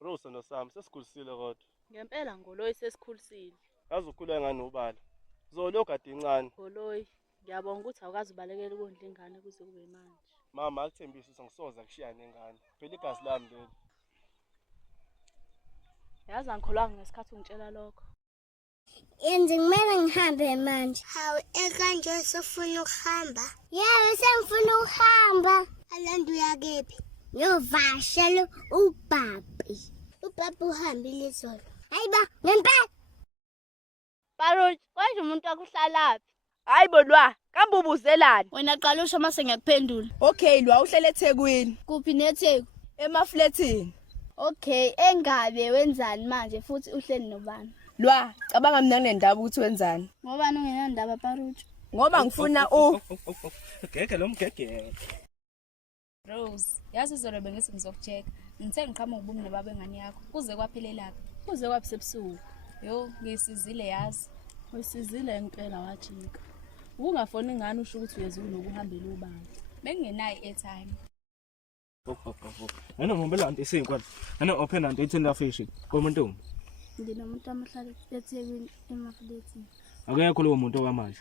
Rose noSam sesikhulisile kodwa. Ngempela Ngoloyi sesikhulisile. Yazi ukhula ngani ubala. Zolo ogade incane. Ngoloyi, ngiyabonga ukuthi awukazi ubalekela ukondla ingane kuze kube manje. Mama akuthembisa ukuthi ngisoza kushiya nengane. Phela igazi lami leli. Yazi angikholwanga ngesikhathi ungitshela lokho. Yenze kumele ngihambe manje. Hawu ekanje sofuna ukuhamba. Yebo sengifuna ukuhamba. Alanda uyakephi? Ngiyovashela ubhabhi. Ubaba uhambile izolo. Hayiba ngempela. Baruch, konje umuntu akuhlalaphi? Hayi bodwa, kambe ubuzelani? Wena qala usho mase ngiyakuphendula. Okay, lwa uhlele eThekwini, Kuphi neTheku? emafletini. Okay, engabe wenzani manje futhi uhleli nobani? Lwa, cabanga mina nginendaba ukuthi wenzani. Ngoba ungenandaba Baruch. Ngoba ngifuna Gege lo mgege. Rose, yazi izolo bengithi ngizokucheka. Ngithe ngiqhamuka ubumi nebaba engane yakho. Kuze kwaphelelaphi? Kuze kwaphi sebusuku? Yo, ngisizile yazi. Uyisizile impela wajika. Ukungafoni ingane usho ukuthi uyezwe unokuhambela ubani. Bengingenayo airtime. Ana ngombela anti isinkwa. Ana open anti ithenda fish. Komuntu. Nginomuntu amahlala eThekwini emafletini. Akekho lo muntu okwamanje.